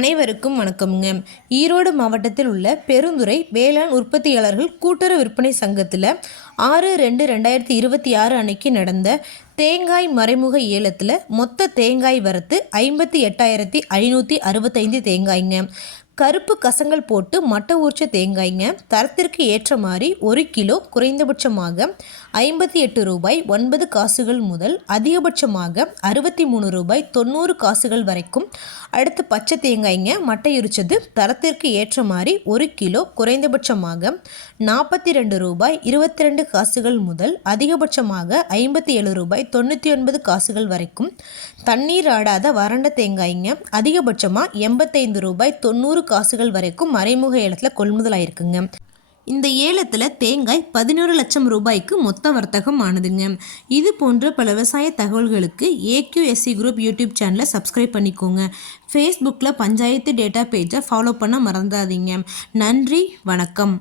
அனைவருக்கும் வணக்கம்ங்க. ஈரோடு மாவட்டத்தில் உள்ள பெருந்துறை வேளாண் உற்பத்தியாளர்கள் கூட்டுறவு விற்பனை சங்கத்தில் 6/2/2026 அன்னைக்கு நடந்த தேங்காய் மறைமுக ஏலத்தில் மொத்த தேங்காய் வரத்து 58,565 தேங்காய்ங்க. கருப்பு கசங்கள் போட்டு மட்டை ஊர்ச்ச தேங்காய்ங்க. தரத்திற்கு ஏற்ற மாதிரி 1 கிலோ குறைந்தபட்சமாக 58 ரூபாய் 9 காசுகள் முதல் அதிகபட்சமாக 63 ரூபாய் 90 காசுகள் வரைக்கும். அடுத்து பச்சை தேங்காய்ங்க. மட்டை உரிச்சது தரத்திற்கு ஏற்ற மாதிரி 1 கிலோ குறைந்தபட்சமாக 42 ரூபாய் 22 காசுகள் முதல் அதிகபட்சமாக 57 ரூபாய் 99 காசுகள் வரைக்கும். தண்ணீர் ஆடாத வறண்ட தேங்காய்ங்க. அதிகபட்சமாக 85 ரூபாய் 90 காசுகள் வரைக்கும் மறைமுக ஏலத்தில் கொள்முதல் ஆயிருக்குங்க. இந்த ஏலத்தில் தேங்காய் 11 லட்சம் ரூபாய்க்கு மொத்த வர்த்தகம் ஆனதுங்க. இது போன்ற பல விவசாய தகவல்களுக்கு AQSC குரூப் யூடியூப் சேனலை சப்ஸ்கிரைப் பண்ணிக்கோங்க. ஃபேஸ்புக்கில் பஞ்சாயத்து டேட்டா பேஜை ஃபாலோ பண்ண மறந்துடாதீங்க. நன்றி, வணக்கம்.